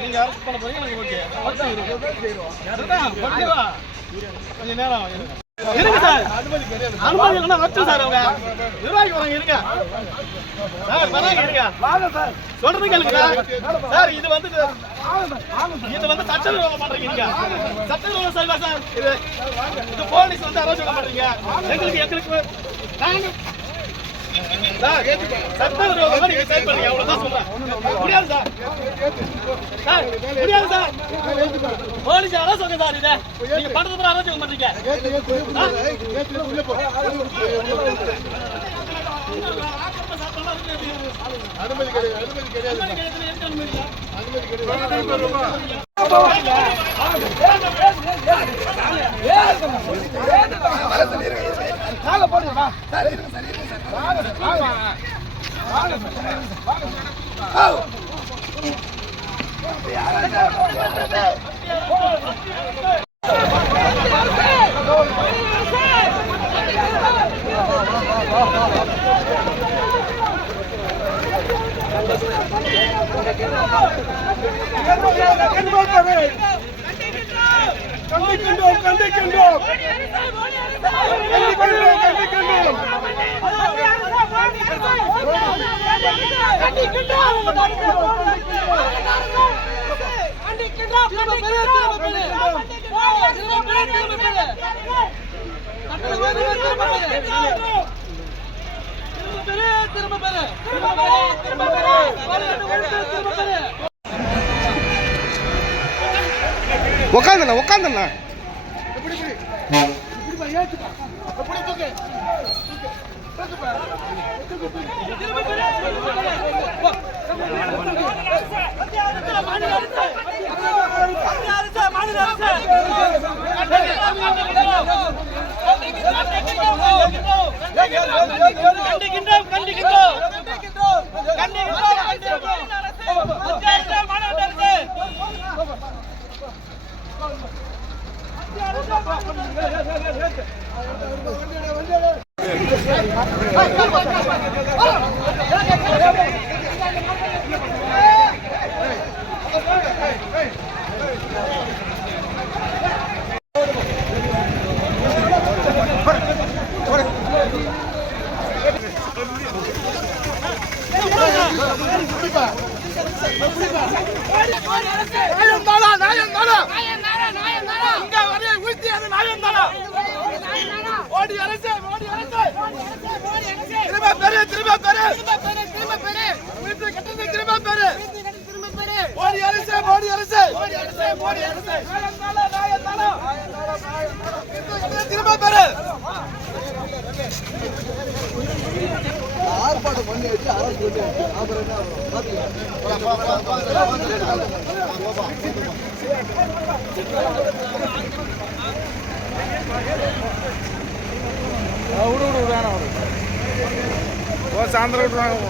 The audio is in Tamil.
நீங்க அரசு பண்ண போறீங்க எனக்கு ஓகே. கொஞ்சம் நேரம் இருங்க சார். அனுமதி இல்லைன்னா வச்சு சார் அவங்க நிர்வாகி வராங்க. இருங்க சார், வராங்க. இருங்க சொல்றது கேளுங்க சார். இது வந்து சட்டவிரோதம் பண்றீங்க. சட்டவிரோதம் சார். சார் இது போலீஸ் வந்து அரோஜகம் பண்றீங்க. எங்களுக்கு சட்டவிரோதமா நீங்க செயல்படுறீங்க. அவ்வளவுதான் சொல்றேன். முடியாது சார். முடியாது சார். Police அரோஜகம் sir. இதை நீங்க பண்றது அரோஜகம் பண்றீங்க. அனுமதி கிடையாது. உட்காந்துண்ணா ஆர்ப்பாட்டம் பண்ணி வச்சு அரசு வேணாம் சாயந்தரம் விட்டுருவாங்க.